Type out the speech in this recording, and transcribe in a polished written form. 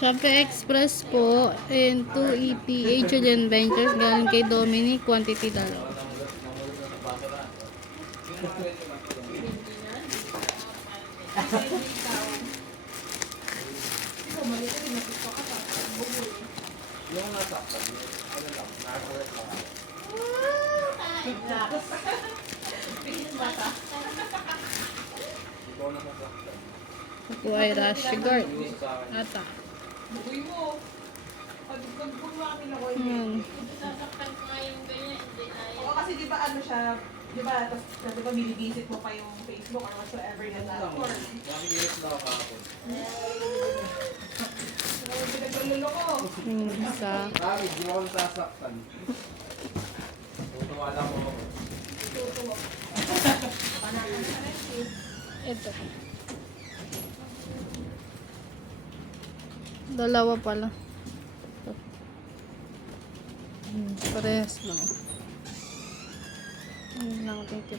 Shopee Express po and 2 EPH and Ventures galing kay Dominic, quantity dalawa. Ito ay Rush Guard. Ata. Oo, kasi di ba ano siya, di ba, tapos di ba binibisit mo pa yung Facebook or whatsoever na platform. Nakikilit na ako kahapon. Pinagluloko. Isa. Sabi, di ako nasasaktan. Tutuwa lang ako. Tutuwa. Ito. Dalawa pala. Ito. Parehas lang. Yun lang, thank you.